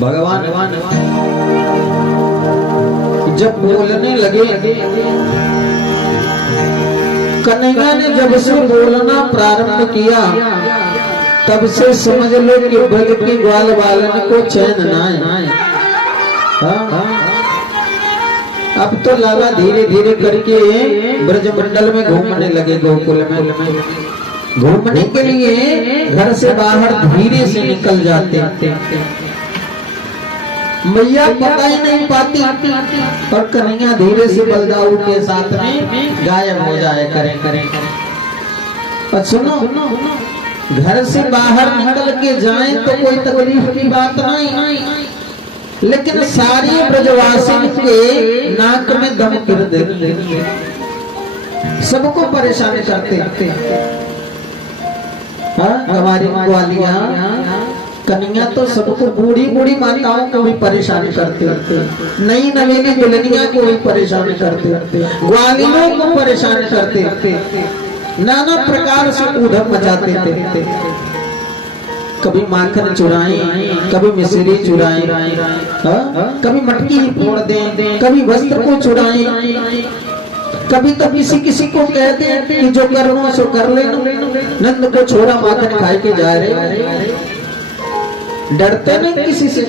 भगवान जब बोलने लगे, कन्हैया ने जब से बोलना प्रारंभ किया तब से समझ लो कि बल के ग्वाल बालन को चैन ना है। अब तो लाला धीरे धीरे करके ब्रजमंडल में घूमने लगे, गोकुल में घूमने के लिए घर से बाहर धीरे से निकल जाते। मैया पता ही नहीं पाती और कन्हैया धीरे से बलदाऊ के साथ में गायब हो जाए करें। और सुनो, घर से बाहर निकल के जाएं तो कोई तकलीफ की बात नहीं, लेकिन सारी ब्रजवासी के नाक में दम गिर देते, सबको परेशान करते। हमारी ग्वालिया कन्हैया तो सबको, बूढ़ी बूढ़ी माताओं को भी परेशान करते, नई नवीनी दुल्हनिया को भी परेशान करते, ग्वालियों को परेशान करते, नाना प्रकार से ऊधम मचाते थे। कभी माखन चुराए, कभी मिश्री चुराए, कभी मटकी ही फोड़ दें, कभी वस्त्र को चुराए, कभी तो किसी को कहते हैं कि जो करना सो कर लेना, नंद को छोड़ा माखन खाए के जा रहे, डरते नहीं किसी से।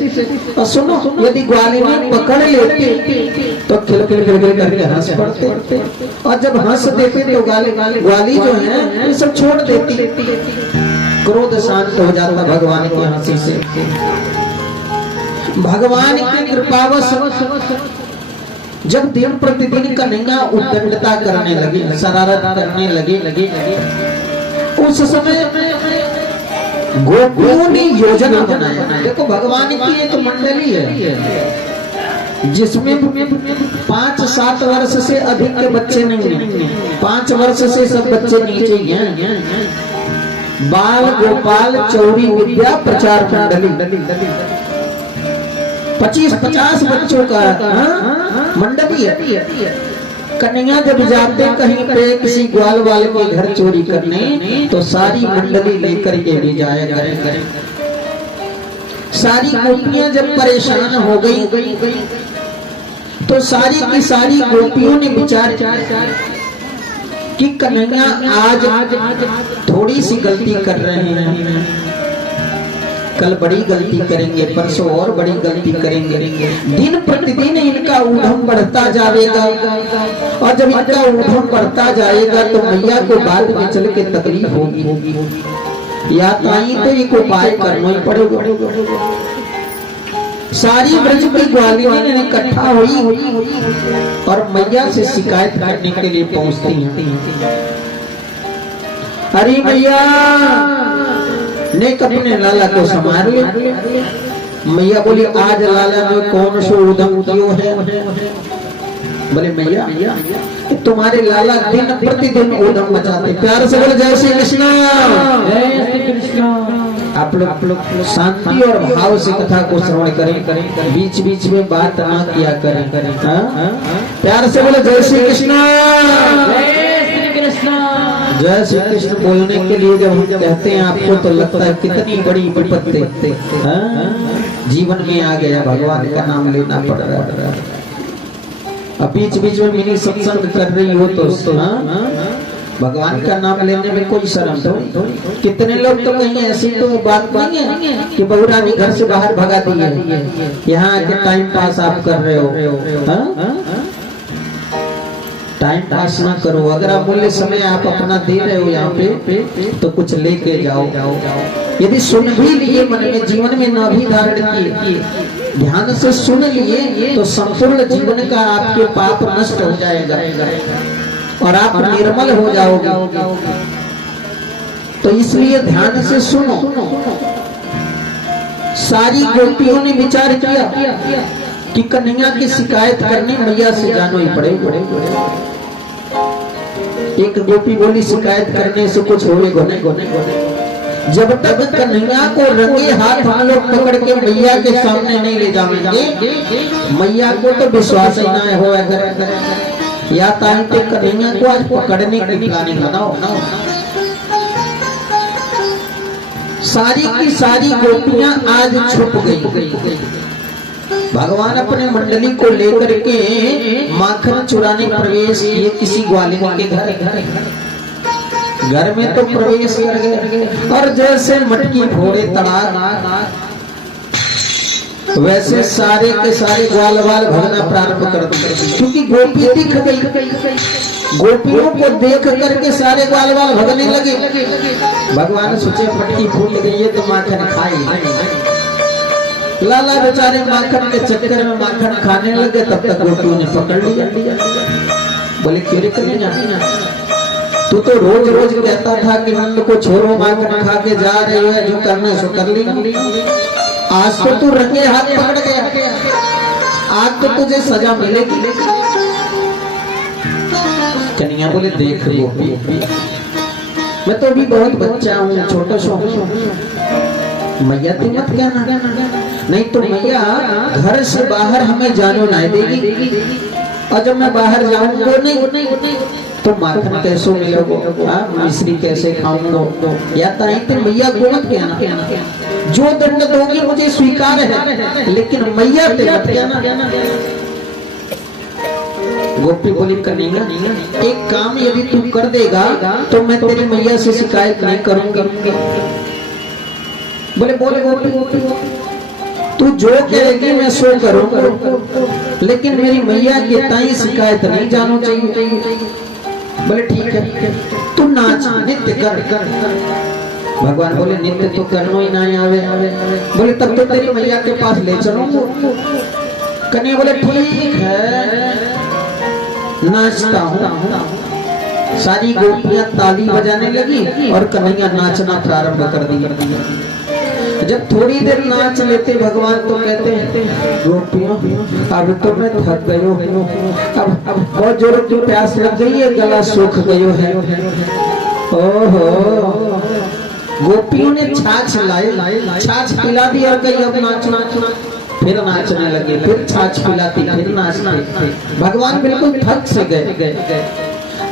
और सुनो, यदि ग्वाली में पकड़ लेते तो खिल खिल करके हंस पड़ते, और जब हंस देते तो ग्वाली जो है ये सब छोड़ देती, क्रोध शांत हो जाता भगवान की हंसी से। भगवान की कृपावश जब दिन प्रतिदिन कन्हैया उद्दंडता करने लगी, शरारत करने लगे, उस समय गोपियों ने योजना बनाया। देखो, भगवान की एक मंडली है जिसमें 5-7 वर्ष से अधिक के बच्चे नहीं हैं, 5 वर्ष से सब बच्चे नीचे ही हैं। बाल गोपाल चौरी विद्या प्रचार मंडली, 25-50 बच्चों का मंडली है। कन्हैया जब जाते कहीं पे किसी ग्वाल वाले के घर चोरी करने, तो सारी मंडली लेकर के भी जाया करें। सारी गोपियां जब परेशान हो गई तो सारी की सारी गोपियों ने विचार कि कन्हैया आज थोड़ी सी गलती कर रहे हैं, कल बड़ी गलती करेंगे, परसों और बड़ी गलती करेंगे। दिन प्रतिदिन इनका ऊधम बढ़ता जाएगा, और जब इनका ऊधम बढ़ता जाएगा तो मैया को बाद में चल के तकलीफ होगी, या तो एक उपाय करना ही पड़ेगा। सारी ब्रज की ग्वालियों ने इकट्ठा हुई और मैया से शिकायत करने के लिए पहुंचती हैं। अरे मैया ने अपने लाला को संभाल लिया। मैया बोली, आज लाला में कौन सो ऊधम क्यों है? बोले मैया, तुम्हारे लाला दिन प्रतिदिन ऊधम मचाते। प्यार से बोले जय श्री कृष्ण, जय श्री कृष्ण। आप लोग शांति और भाव से कथा को श्रवण करें, बीच बीच में बात ना किया करें। प्यार से बोले जय श्री कृष्ण, जय श्री कृष्ण। बोलने के लिए जब हम कहते हैं आपको तो लगता है कितनी बड़ी विपत्ति जीवन में आ गया, भगवान का नाम लेना पड़ रहा है। अब बीच बीच में मिनी सत्संग कर रही हो तो भगवान का नाम लेने में कोई शर्म तो। कितने लोग तो कहीं ऐसी तो बात नहीं है कि बहुरानी घर से बाहर भगा दी है, यहाँ के टाइम पास आप कर रहे हो। टाइम पास ना करो, अगर अमूल्य समय आप अपना दे रहे हो यहाँ पे तो कुछ लेके जाओ। यदि सुन भी लिए, मन में जीवन में न भी धारण किए, ध्यान से सुन लिए तो संपूर्ण जीवन का आपके पाप नष्ट हो जाएगा और आप निर्मल हो जाओगे। तो इसलिए ध्यान से सुनो। सारी गोपियों ने विचार किया कि कन्हैया की शिकायत करने मैया से जानो ही पड़ेगा। एक गोपी बोली, शिकायत करने से कुछ होगा नहीं। जब तक कन्हैया को रंगे हाथ हम लोग पकड़ के मैया के सामने नहीं ले जाएंगे, मैया को तो विश्वास ही ना हो। अगर या ताकि कन्हैया को आज पकड़ने की प्लानिंग बनाओ। सारी की सारी गोपियां आज छुप गई। भगवान अपने मंडली को लेकर के माखन चुराने प्रवेश किए किसी ग्वालिन के घर में तो प्रवेश कर गए, और जैसे मटकी फोड़े तड़ाक वैसे सारे के सारे ग्वाल वाल भगना प्रारंभ कर दिए, क्योंकि गोपी दिख गई। गोपियों को देख करके सारे ग्वाल वाल भगने लगे। भगवान सोचे मटकी फूट गई है तो माखन खाई। लाला बेचारे माखन के चक्कर में माखन खाने लगे, तब तक गोपियों ने पकड़ लिया। बोले क्यों रे कन्हैया, तू तो रोज रोज कहता था कि नंद को छोड़ो, माखन खा के जा रहे हो, जो करना सो कर ली। आज तो तू रंगे हाथ पकड़ गया, आज तो तुझे सजा मिलेगी। कन्हैया बोले देख गोपी, मैं तो अभी बहुत बच्चा हूँ, छोटा सा हूँ, मैया तू मत कहना, नहीं तो मैया घर से बाहर हमें जानो ना देगी, और जब मैं बाहर जाऊंगा नहीं तो माखन कैसे मिलोगे, मिश्री कैसे खाऊंगा, या तो मैया को मत कहना, जो दंड दोगी मुझे स्वीकार है, लेकिन मैया ते मत कहना। गोपी बोली कन्हैया एक काम यदि तू कर देगा तो मैं तेरी मैया से शिकायत नहीं करूंगी। बोले बोले गोपी तू जो कहेगी मैं सो करूंगा, लेकिन मेरी मैया की ताई शिकायत नहीं जानो चाहिए। बोले ठीक है, तू नाच नृत्य कर। भगवान बोले नित्य तो करनो ही नहीं आवे। बोले तब तो तेरी मैया के पास ले चलूंगा। कन्हैया बोले ठीक है, नाचता हूँ। सारी गोपियां ताली बजाने लगी और कन्हैया नाचना प्रारंभ कर दिया। जब थोड़ी देर नाच लेते भगवान तो कहते हैं गोपियों अब तो मैं थक गयो, अब बहुत जोरों की प्यास लग गई है, गला सूख गयो है। ओहो, गोपियों ने छाछ लाई, छाछ पिला दी और कही अब नाचना। फिर नाचने लगे, फिर छाछ पिलाती, फिर नाचना। भगवान बिल्कुल थक से गए।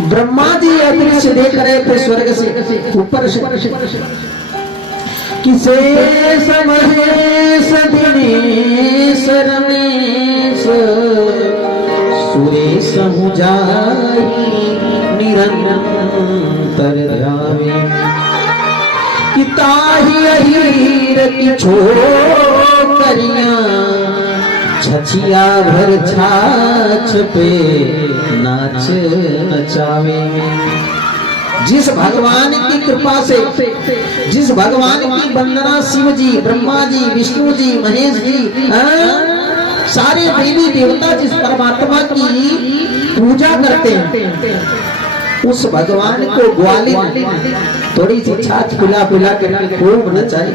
ब्रह्मा जी अदृश्य देख रहे थे स्वर्ग से ऊपर से, किसे महेश दिनेश रमेश सुरेश हूँ जाई निरंतर ध्यावे, कि ताही अहीर की छोकरियां छछिया भर छाछ पे नाच नचावे। जिस भगवान की कृपा से, जिस भगवान की वंदना शिव जी, ब्रह्मा जी, विष्णु जी, महेश जी, सारे देवी देवता जिस परमात्मा की पूजा करते हैं, उस भगवान को ग्वालिन थोड़ी सी छाछ पिला पिला के खूब नचाई।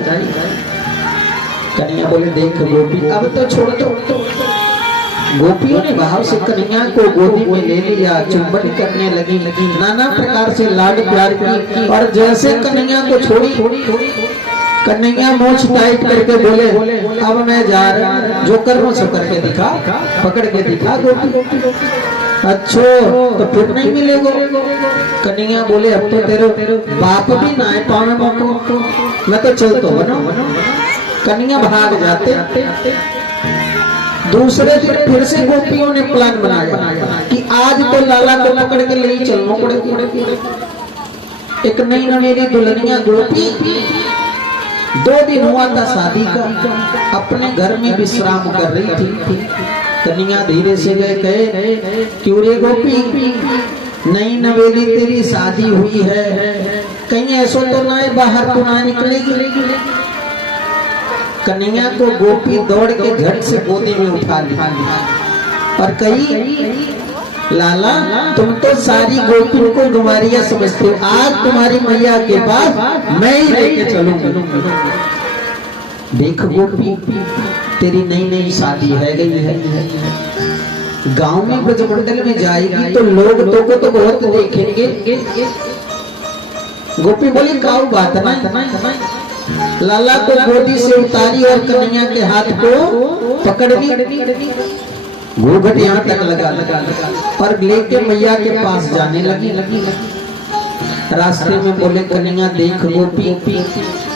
कन्हैया बोले देख गोपी अब तो छोड़ दो। गोपियों ने भाव से कन्हैया को गोदी में ले लिया, चुंबन करने लगी, नाना प्रकार से लाड प्यार की। और जैसे कन्हैया को छोड़ी, कन्हैया मोछ टाइट करके बोले अब मैं जा रहा, जो करो सो करके दिखा, पकड़ के दिखा गोपी। अच्छो तो फिर नहीं मिलेगो। कन्हैया बोले अब तो तेरे बाप भी ना है पावे मौको, मैं तो चलता हूँ ना। कन्हैया भाग जाते। दूसरे दिन फिर से गोपियों ने प्लान बनाया कि आज तो लाला को पकड़ के ले चलना पड़ेगा। एक नई नवेली दुल्हनिया गोपी 2 दिन हुआ था शादी का, अपने घर में विश्राम कर रही थी। कन्हैया धीरे से गए, कहे क्यों रे गोपी, नई नवेली तेरी शादी हुई है, कहीं ऐसा तो ना है बाहर तो ना निकलेगी। कन्हैया को गोपी दौड़ के झट से गोदी में उठा ली और कही लाला तुम तो सारी गोपियों को गुमारिया समझते हो, आज तुम्हारी मैया के पास मैं ही लेके चलूंगा। देख गोपी तेरी नई नई शादी है गई है, गांव में ब्रजमंडल में जाएगी तो लोग तो बहुत देखेंगे। गोपी बोली काऊ बात ना। लाला को गोदी से उतारी और कन्हैया के हाथ को पकड़ ली, घूंघट यहाँ तक लगा और लेके मैया के पास जाने लगी। रास्ते में बोले कन्हैया देख गोपी,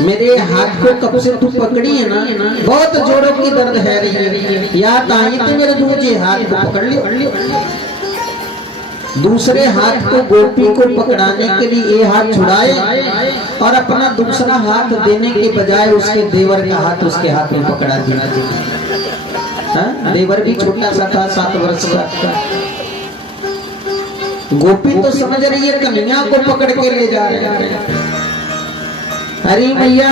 मेरे हाथ को कब से तू पकड़ी है ना, बहुत जोरों की दर्द है रही, याद आई तो मेरे दूजे हाथ को पकड़ लियो। दूसरे हाथ को गोपी को पकड़ाने के लिए ये हाथ छुड़ाए और अपना दूसरा हाथ देने के बजाय उसके देवर का हाथ उसके हाथ में पकड़ा दिया। देवर भी छोटा सा था, 7 वर्ष का। गोपी तो समझ रही है कन्हैया को पकड़ के ले जा रहे हैं। अरे भैया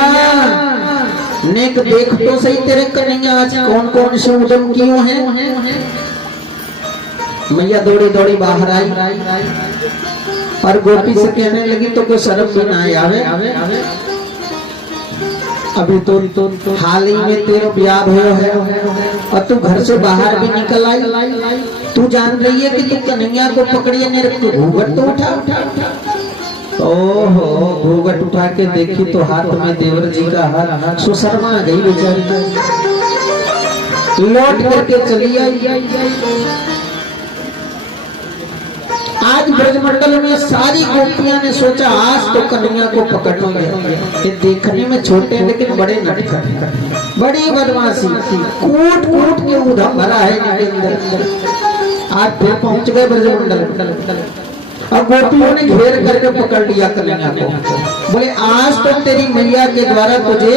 नेक देख तो सही तेरे कन्हैया आज कौन कौन से उद्यम किए हैं। मैया दौड़ी दौड़ी बाहर आई और गोपी से कहने लगी तो कोई शर्म भी ना आवे, अभी तो हाल ही में तेरा ब्याह हुआ है और तू घर से बाहर भी निकल आई। तू जान रही है कि तू कन्हैया को पकड़िए, मेरे को घूंघट तो उठा। ओहो घूंघट उठा के देखी तो हाथ में देवर जी का हाथ, सुशर्मा गई बेचारी, लौट करके चली आई। आज ब्रजमंडल में सारी गोपियां ने सोचा आज तो कन्हैया को पकड़ेंगे। ये देखने में छोटे लेकिन बड़े नटखट, बड़ी बदमाशी, कूट कूट के उधम भरा है इनके अंदर। आज फिर पहुंच गए ब्रजमंडल और गोपियों ने घेर करके पकड़ लिया कन्हैया को। बोले आज तो तेरी मैया के द्वारा तुझे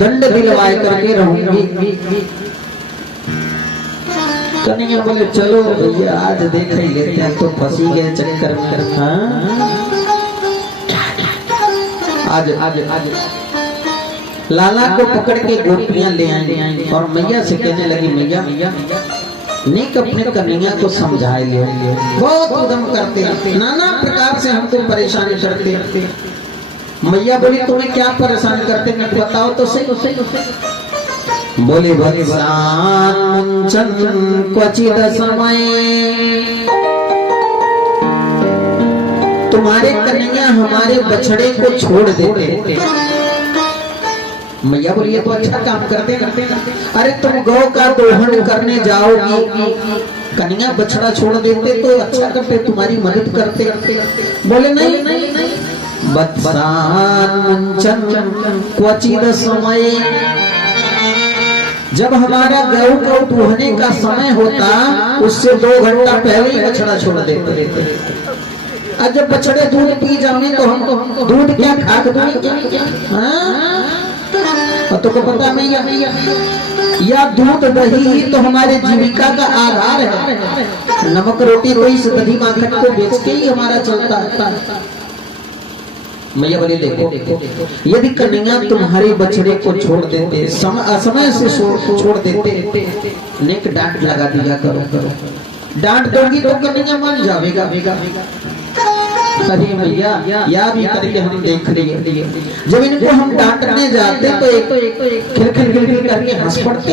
दंड दिलवाए करके रहूंगी। कन्हैया बोले चलो भैया आज देख ही लेते हैं, तो फंसी गए चक्कर में। आज लाला को पकड़ के गोपियां ले आई और मैया से कहने लगी मैया नेक अपने कन्हैया को समझाए ले, बहुत उद्यम करते, नाना प्रकार से हमको परेशान करते। मैया बोली तुम्हें क्या परेशान करते मैं बताओ तो सही। बोले क्वचित समय तुम्हारे कन्हैया हमारे बछड़े को छोड़ देते। मैया बोली ये तो अच्छा काम करते। अरे तुम गौ का दोहन करने जाओगी, कन्हैया बछड़ा छोड़ देते तो अच्छा करते, तुम्हारी मदद करते। बोले नहीं, क्वचित समय जब हमारा गौ को दूहने का समय होता उससे 2 घंटा पहले ही बछड़ा छोड़ देते। और जब बछड़े दूध पी जाएंगे तो हम दूध क्या खाक दूंगे, तो को पता नहीं या दूध दही ही तो हमारे जीविका का आधार है। नमक रोटी तो इस दही माखन को बेच के ही हमारा चलता है। मैया बोले देखो यदि कन्हैया तुम्हारे बछड़े को छोड़ देते, असमय से छोड़ देते, नेक डांट लगा दिया करो। डांट दोगी तो कन्हैया मान जाएगा। अरे मैया या भी करके हम देख रही है, जब इनको हम डांटने जाते तो एक खिलखिल करके हंस पड़ते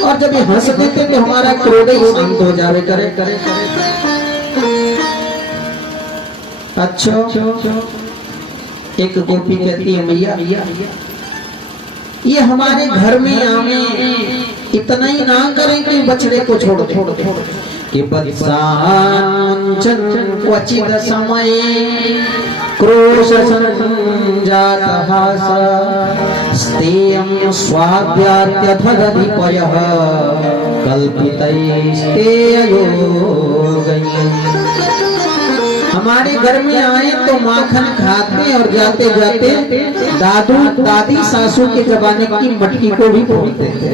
और जब ये हंस देते तो हमारा क्रोध ही शांत हो जावे करे। अच्छा एक गोपी कहती है मैया ये हमारे घर में आवे इतना ही ना करें कि बछड़े को छोड़ दे कि क्वचित समय क्रोश संजातः स्तेयं स्वाद्यात्यधदधिपयः कल्पितैस्तेयोगैः। हमारे घर में आए तो माखन खाते और जाते जाते दादू दादी सासू के जमाने की मटकी को भी फोड़ते थे।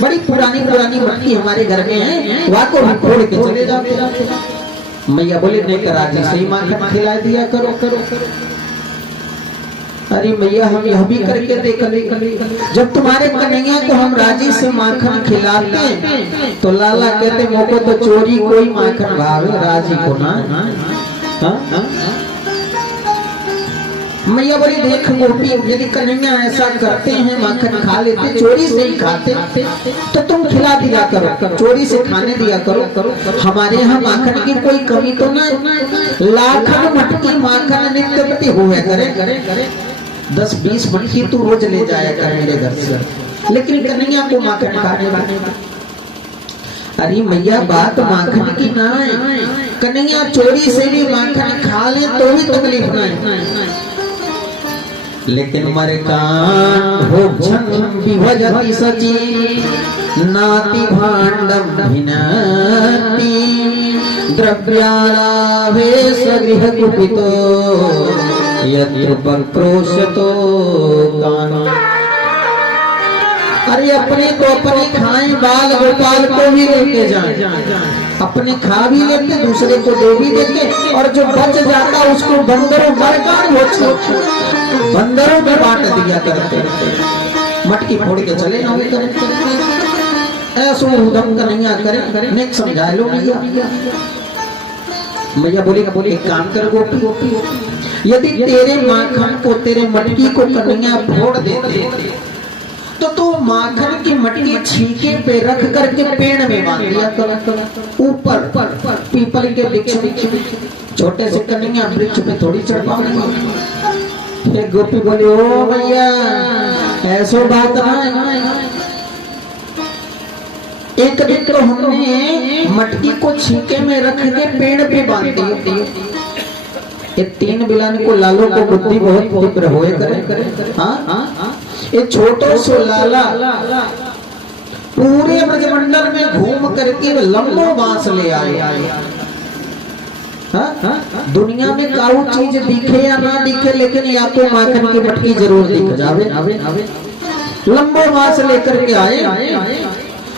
बड़ी पुरानी मटकी हमारे घर में है, वहाँ को भी फोड़ के चले जाते। मैया बोले नहीं करा जी सही माखन खिला दिया करो। अरे मैया हम यह भी करके देख ले, जब तुम्हारे कन्हैया को हम राजी से माखन खिलाते तो लाला कहते मोको तो चोरी कोई माखन भावे राजी को ना। मैया बोली देख गोपी यदि कन्हैया ऐसा करते हैं माखन खा लेते, चोरी से ही खाते तो तुम खिला दिया करो, चोरी से खाने दिया करो। हमारे यहाँ माखन की कोई कमी तो ना, लाखन मटकी माखन नित्य प्रति हुए करे 10-20 मटकी तू रोज ले जाया कर मेरे घर से, लेकिन कन्हैया को माखन खाने वाले। अरे मैया बात माखन की ना है, कन्हैया चोरी से भी माखन खा ले तो भी तकलीफ ना है, लेकिन मरे कान भोक्षण विभजति सची नाति भांडम भिन्नति द्रव्यालाभे सगृह कुपितो यत्र वक्रोशतो कान। अरे अपने तो अपने खाए, बाल गोपाल को भी लेके जाए, अपने खा भी लेते, दूसरे को दे भी देते, और जो बच जाता उसको बंदरों बंदरों में बांट दिया करते, मटकी फोड़ के चले आवे करते। ऐसो उदम कन्हैया करे, नेक समझा लो मैया। मैया बोले एक काम कर गोपी, यदि तेरे माखन को, तेरे मटकी को कन्हैया फोड़ देते तो तू माखन की मटकी छीके पे रख करके पेड़ में बांध दिया कर, ऊपर पीपल के वृक्ष में। छोटे से कन्हैया वृक्ष पे थोड़ी चढ़ पाएंगे। एक गोपी बोली, ओ भैया ऐसो बात ना, एक दिन तो हमने मटकी को छीके में रख के पेड़ पे बांध दिया। ये तीन बिलान को लालो को बुद्धि बहुत तीव्र होए करे। हाँ, ये छोटो सो लाला पूरे ब्रजमंडल में घूम करके लंबो बांस ले आए। दुनिया में काऊ चीज दिखे या ना दिखे, लेकिन या तो माखन की मटकी जरूर दिख जावे। लंबो बांस लेकर के आए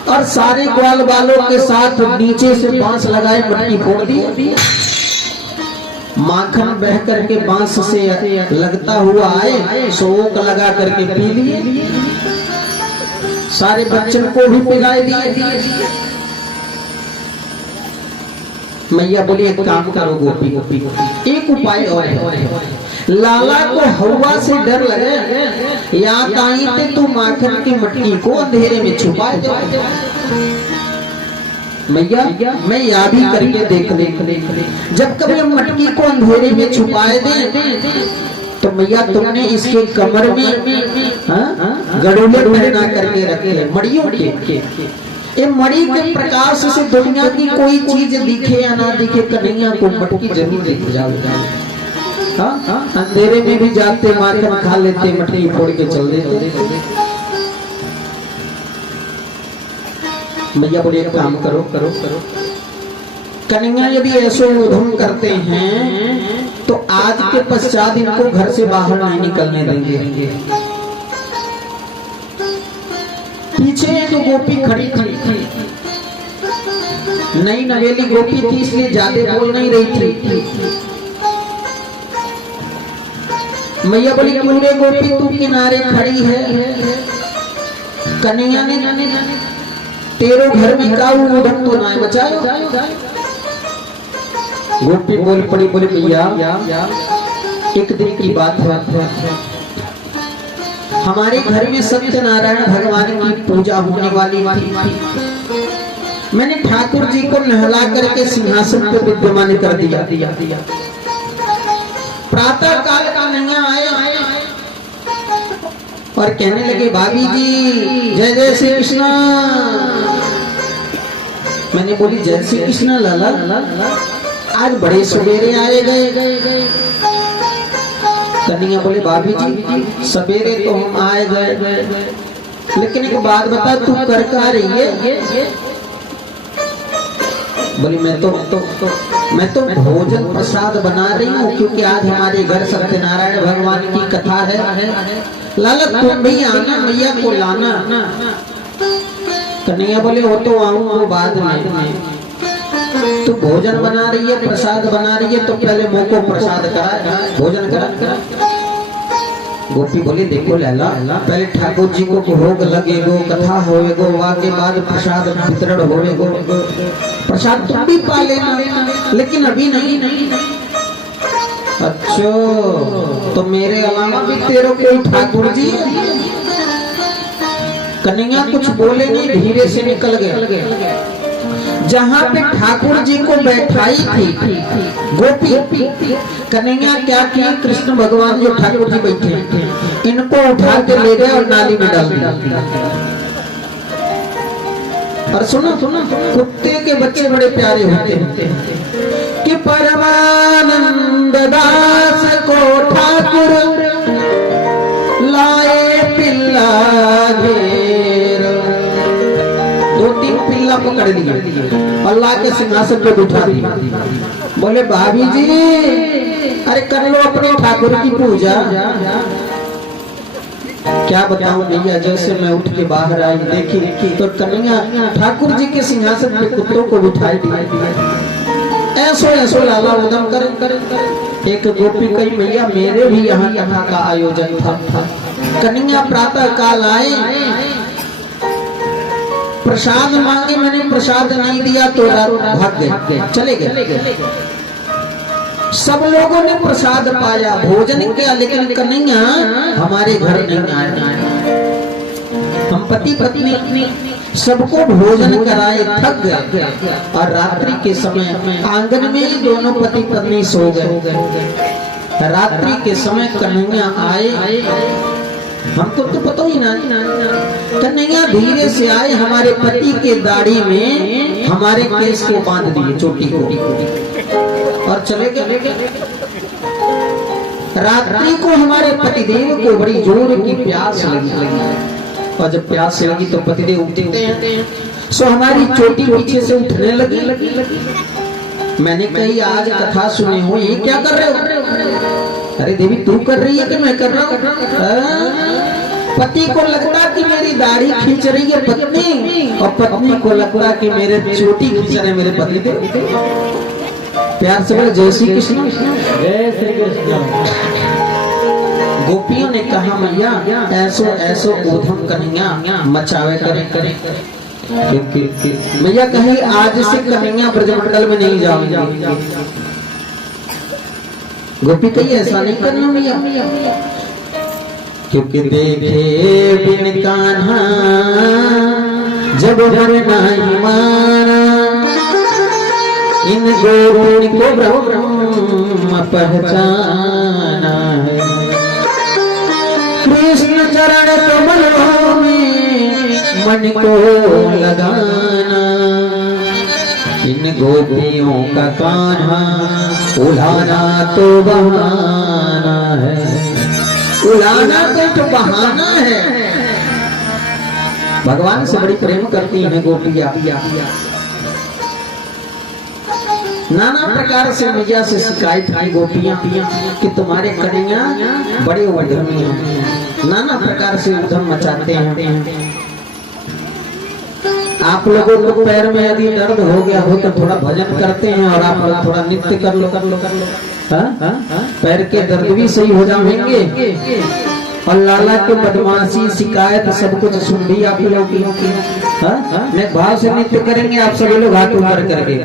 और सारे ग्वाल बालों के साथ नीचे से बांस लगाए, मटकी फोड़ दी। माखन बह करके बांस से लगता हुआ आए, सोक लगा करके पी लिए, सारे बच्चों को भी पिलाई दिए। मैया बोली एक काम करो गोपी, एक उपाय और है। लाला को हवा से डर लगे, या ताईते तू माखन की मटकी को अंधेरे में छुपा दे। मैया मैं या भी करके देख। जब कभी हम मटकी को अंधेरे में छुपाए दे तो मैया तुमने इसके कमर में गड़ोले पहना करके रखे, मड़ियों के। ये मणि के प्रकाश से दुनिया की कोई चीज दिखे या ना दिखे, कन्हैया को मटकी जरूर दिख जाए। अंधेरे में भी जाते माखन खा लेते, मटकी फोड़ के चल देते। मैया बोले एक काम करो, कन्हैया यदि ऐसे उधम करते हैं तो आज के पश्चात इनको घर से बाहर नहीं निकलने देंगे। पीछे एक गोपी खड़ी थी, नई नवेली गोपी थी, इसलिए ज्यादा बोल नहीं रही थी। मैया बोली पूरे गोपी तू किनारे खड़ी है, कन्हैया ने तेरो घर में काऊ उधम तो ना बचायो। गोपी बोल पड़ी, बोले भैया एक दिन की बात है, हमारे घर में सत्यनारायण भगवान की पूजा होने वाली थी। मैंने ठाकुर जी को नहला करके सिंहासन पर विद्यमान कर दिया। प्रातः काल का नैया आया और कहने लगे भाभी जी जय जय श्री कृष्णा। मैंने बोली जय श्री कृष्णा लाला, आज बड़े सवेरे आए गए। कन्हैया बोले भाभी जी सवेरे तो हम आए गए, लेकिन एक बात बता तू कर क्या रही है? बोली मैं तो भोजन प्रसाद बना रही हूँ, क्योंकि आज हमारे घर सत्यनारायण भगवान की कथा है। लाला तुम भी आना, मैया को लाना। कन्हैया बोले वो तो आऊंगा बाद में, तू भोजन बना रही है, प्रसाद बना रही है, तो पहले मुँह को प्रसाद करा, भोजन करा। गोपी बोली देखो लैला, पहले ठाकुर जी को भोग लगेगो, कथा होएगो, के बाद प्रसाद वितरण होएगो। प्रसाद तुम भी पा लेना, लेकिन अभी नहीं। अच्छा तो मेरे अलावा भी तेरे कोई ठाकुर जी है? कन्हैया कुछ बोले नहीं, धीरे से निकल गया। जहाँ पे ठाकुर जी को बैठाई थी गोपी, कन्हैया क्या किया, कृष्ण भगवान जो ठाकुर जी बैठे इनको उठा के ले गए और नाली में डाल दिया। और सुनो सुनो कुत्ते के बच्चे बड़े प्यारे होते हैं कि परमानंद दास को ठाकुर लाए पिल्ला घेर। 2-3 पिल्ला पकड़ लिए अल्लाह के सिंहासन पे बिठा दिया। बोले भाभी जी अरे कर लो अपने ठाकुर की पूजा। क्या बताऊं भैया, जैसे मैं उठ के बाहर आई देखी तो कन्हैया ठाकुर जी के सिंहासन पे कुत्तों को बिठाई दी। ऐसो ऐसो लाला उदम कर। एक गोपी कही भैया मेरे भी यहाँ कथा का आयोजन था। कन्हैया प्रातः काल आए, प्रसाद मांगे, मैंने प्रसाद नहीं दिया तो भाग गए, चले गए। सब लोगों ने प्रसाद पाया, भोजन किया, लेकिन कन्हैया हमारे घर नहीं आए। हम पति पत्नी सबको भोजन कराए, थक गए और रात्रि के समय आंगन में दोनों पति पत्नी सो गए। रात्रि के समय कन्हैया आए, हमको तो पता ही ना। कन्हैया धीरे से आए, हमारे पति के दाढ़ी में हमारे केस को बांध दिए, चोटी को, और चले गए। रात्रि को हमारे पतिदेव को बड़ी जोर की प्यास लगी और जब प्यास लगी तो पतिदेव उठते हैं, सो हमारी चोटी पीछे से उठने लगी। मैंने कही आज कथा सुनी हूँ, ये क्या कर रहे हो? अरे देवी तू कर रही है कि मैं कर रहा हूँ? पति को लगता कि मेरी दाढ़ी खींच रही है पत्नी, और पत्नी को लगता कि मेरे चोटी खींच रहे मेरे पति देव। प्यार से बोले जय श्री कृष्ण। जय श्री कृष्ण। गोपियों ने कहा मैया ऐसो ऐसो ऊधम कन्हैया मचावे करे। मैया कहे आज से कन्हैया ब्रजमंडल में नहीं जाऊंगी। गोपी कही ऐसा नहीं करना मैया, क्योंकि देखे बिन कान्हा जब भर नहीं माना, इन गोपियों को ब्रह्म पहचाना है। कृष्ण चरण कमलों में मन को लगाना, इन गोपियों का कान्हा उलाना तो बहाना है। उलाना तो बहाना है। भगवान से बड़ी प्रेम करती हैं गोपियां। नाना प्रकार से मैया से शिकायत की गोपियां कि तुम्हारे कन्हैया बड़े उद्धमी हैं, नाना प्रकार से उद्धम मचाते हैं। आप लोगों को पैर में यदि दर्द हो गया हो तो थोड़ा भजन करते हैं और आप थोड़ा नृत्य कर लो। पैर के दर्द भी सही हो जाएंगे और लाला की बदमाशी शिकायत सब कुछ सुन भी आप लोग की। मैं भाव से नृत्य करेंगे, आप सभी लोग हाथ ऊपर करके।